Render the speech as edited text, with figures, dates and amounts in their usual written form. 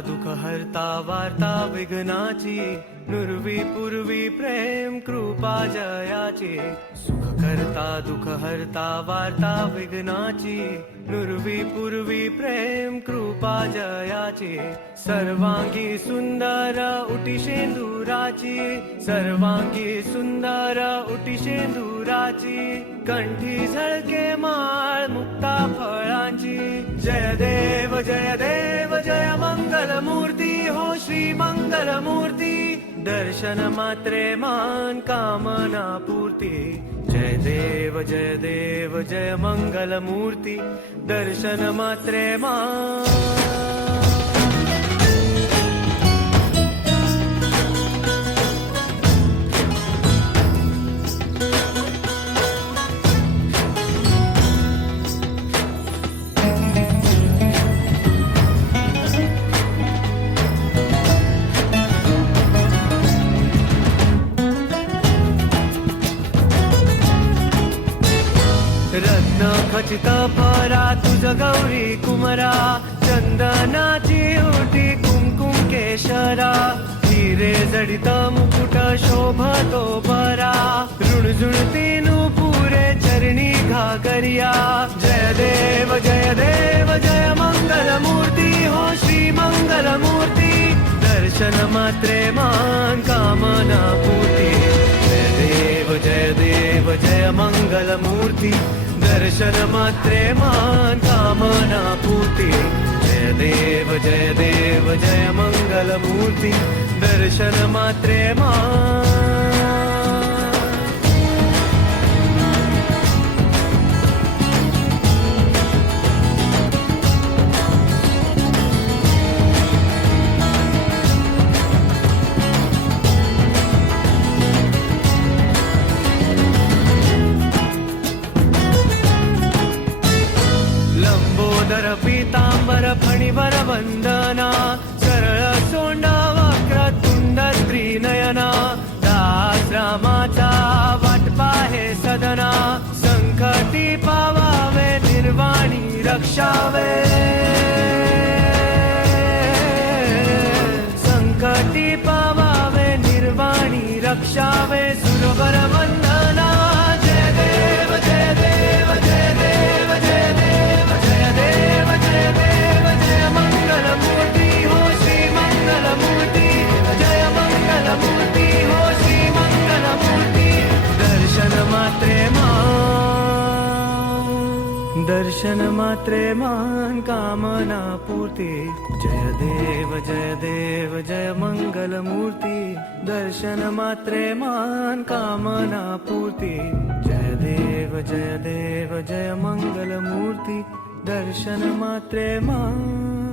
दुःख हरता वार्ता विघ्नाची, नुरवी पूर्वी प्रेम कृपा जयाची. सुख करता दुःख हरता वार्ता विघ्नाची, नुरवी पूर्वी प्रेम कृपा जयाची. सर्वांगी सुंदर उटी शेंदुराची, सर्वांगी सुंदर उटी शेंदुराची. कंठी झळके माळ मुक्ता फळांची. जय देव जय मंगल मूर्ती हो श्री मंगल मूर्ती. दर्शन मात्रे मान कामना पूर्ती. जय देव जय मंगल मूर्ती. दर्शन मात्रे मान. रत्न खचित फरा तुझ गौरी कुमरा. चंदनाची उटी कुमकुम केशरा. हिरे जडित मुकुट शोभतो बरा. रुणझुणती नुपुरे चरणी घागरिया. जय देव जय मंगल मूर्ती हो श्री मंगल मूर्ती. दर्शन मात्रे मान कामना पूर्ती. जय देव जय मंगल मूर्ती. दर्शन मात्रे मान कामना पूर्ती. जय देव जय मंगल मूर्ती. दर्शन मात्रे मान. लंबोदर पीतांबर फणीवर वंदना. सरळ सोंडा वक्र तुंड त्रिनयना. दास रामाचा वाट पाहे सदना. संकटी पावावे निर्वाणी रक्षावे. संकटी पावावे निर्वाणी रक्षावे. सुरवर वंदना. जय देव जय देव जय देव जय देव जय देव जय देव जय मंगल मूर्ती हो श्री मंगल मूर्ती. जय मंगल मूर्ती हो श्री मंगल मूर्ती. दर्शन मात्रे मान. दर्शन मात्रे मान कामना पूर्ती. जय देव जय मंगल मूर्ती. दर्शन मात्रे मान कामना पूर्ती. जय देव जय मंगल मूर्ती. दर्शन मात्रे मान.